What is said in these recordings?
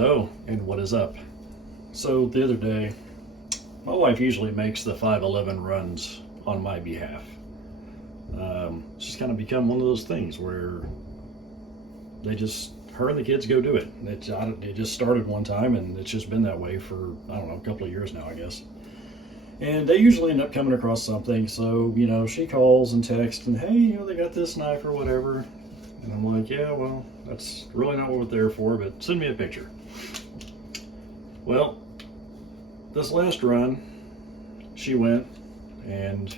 Hello, and what is up? So the other day, my wife usually makes the 511 runs on my behalf. It's just kind of become one of those things where her and the kids go do it. It just started one time, and it's just been that way for, I don't know, a couple of years now, I guess. And they usually end up coming across something, so, she calls and texts, and hey, they got this knife or whatever. And I'm like, yeah, well, that's really not what we're there for, but send me a picture. Well, this last run, she went and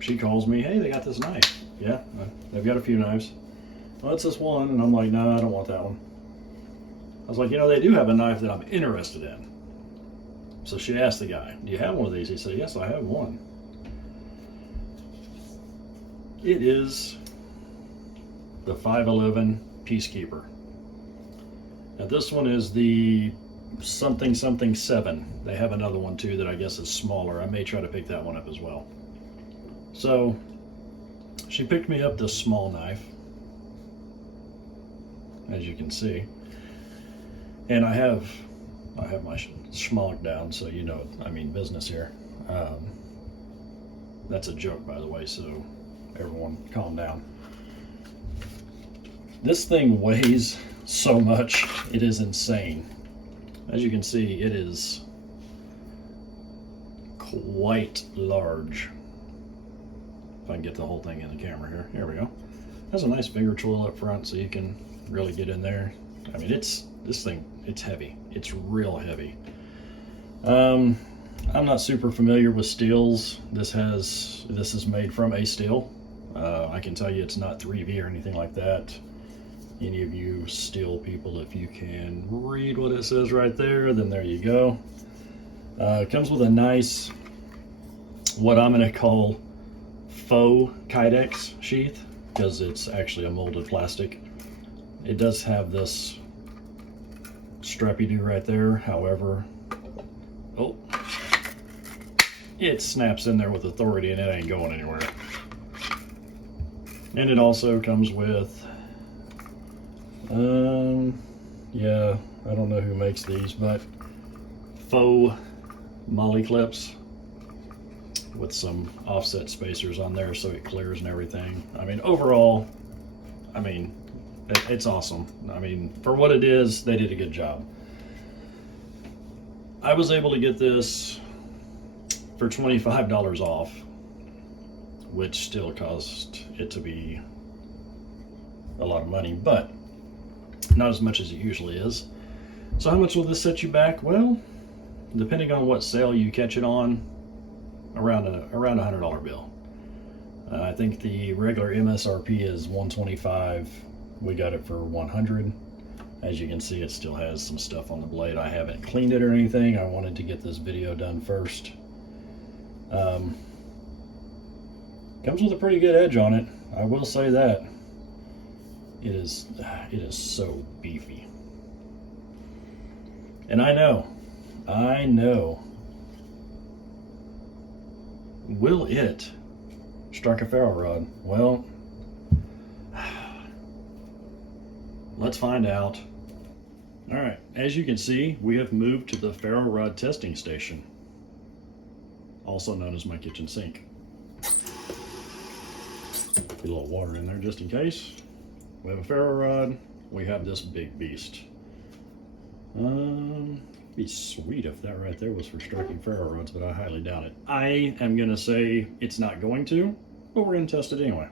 she calls me, hey, they got this knife. Yeah, they've got a few knives. Well, it's this one, and I'm like, no, I don't want that one. I was like, they do have a knife that I'm interested in. So she asked the guy, do you have one of these? He said, yes, I have one. It is the 511 Peacekeeper. Now this one is the something 7. They have another one too that I guess is smaller. I may try to pick that one up as well. So she picked me up this small knife, as you can see, and I have my schmuck down, so I mean business here. That's a joke, by the way, so everyone calm down. This thing weighs so much, it is insane. As you can see, it is quite large. If I can get the whole thing in the camera here. Here we go. Has a nice finger tool up front so you can really get in there. I mean, it's heavy. It's real heavy. I'm not super familiar with steels. This is made from a steel. I can tell you it's not 3V or anything like that. Any of you steel people, if you can read what it says right there, then there you go. It comes with a nice, what I'm going to call faux Kydex sheath, because it's actually a molded plastic. It does have this strappy-do right there, however, it snaps in there with authority and it ain't going anywhere. And it also comes with yeah, I don't know who makes these, but faux molly clips with some offset spacers on there so it clears and everything. I mean, overall, it's awesome. I mean, for what it is, they did a good job. I was able to get this for $25 off, which still caused it to be a lot of money, but not as much as it usually is. So how much will this set you back? Well, depending on what sale you catch it on, around a $100 bill. I think the regular MSRP is $125. We got it for $100. As you can see, it still has some stuff on the blade. I haven't cleaned it or anything. I wanted to get this video done first. Comes with a pretty good edge on it, I will say that. It is so beefy. And I know, will it strike a ferro rod? Well, let's find out. All right, as you can see, we have moved to the ferro rod testing station, also known as my kitchen sink. Put a little water in there just in case. We have a ferro rod. We have this big beast. Be sweet if that right there was for striking ferro rods, but I highly doubt it. I am gonna say it's not going to, but we're gonna test it anyway.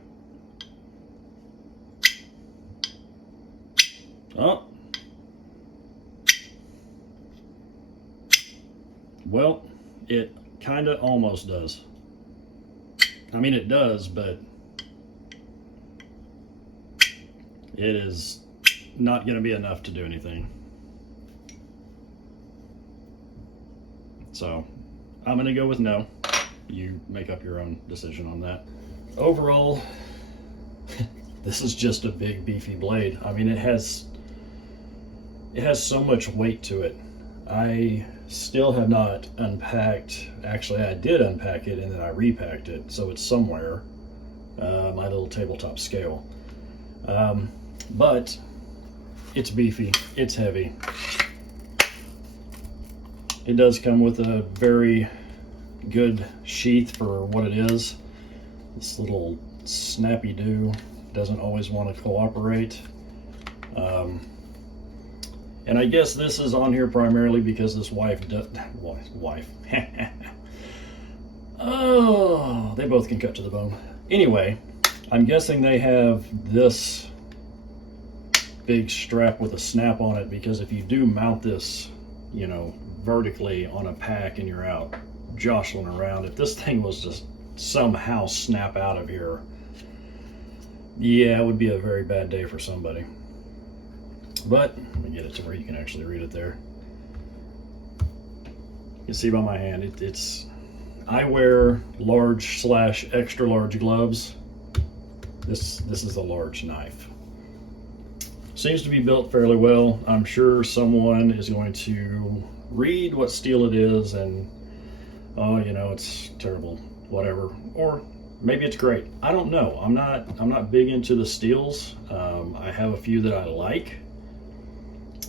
Oh. Well, it kinda almost does. I mean, it does, but it is not going to be enough to do anything. So I'm going to go with no. You make up your own decision on that. Overall, this is just a big beefy blade. I mean, it has so much weight to it. I still have not unpacked. Actually, I did unpack it and then I repacked it, so it's somewhere. My little tabletop scale. But it's beefy, it's heavy. It does come with a very good sheath for what it is. This little snappy-do doesn't always want to cooperate. And I guess this is on here primarily because this wife. Oh, they both can cut to the bone. Anyway, I'm guessing they have this big strap with a snap on it, because if you do mount this, you know, vertically on a pack and you're out jostling around, if this thing was just somehow snap out of here, yeah, it would be a very bad day for somebody. But let me get it to where you can actually read it there. You can see by my hand, it's I wear large / extra large gloves. This is a large knife. Seems to be built fairly well. I'm sure someone is going to read what steel it is and, oh, you know, it's terrible, whatever. Or maybe it's great. I don't know. I'm not big into the steels. I have a few that I like,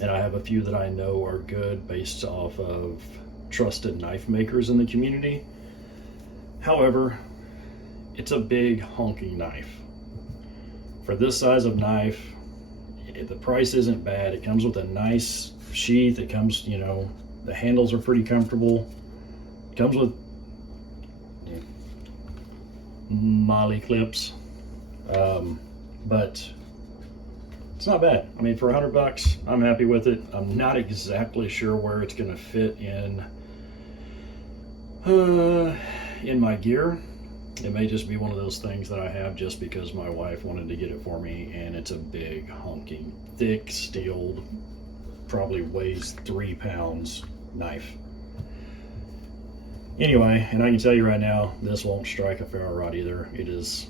and I have a few that I know are good based off of trusted knife makers in the community. However, it's a big honking knife. For this size of knife, the price isn't bad. It comes with a nice sheath. It comes, you know, the handles are pretty comfortable. It comes with molly clips, but it's not bad. I mean, for $100, I'm happy with it. I'm not exactly sure where it's going to fit in my gear. It may just be one of those things that I have just because my wife wanted to get it for me, and it's a big, honking, thick, steeled, probably weighs 3 pounds knife. Anyway, and I can tell you right now, this won't strike a ferro rod either. It is,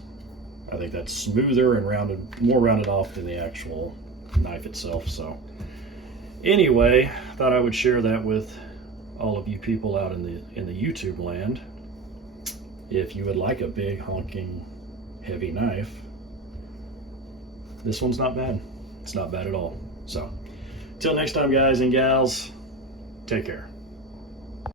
I think that's smoother and more rounded off than the actual knife itself. So anyway, thought I would share that with all of you people out in the YouTube land. If you would like a big, honking, heavy knife, this one's not bad. It's not bad at all. So, till next time, guys and gals, take care.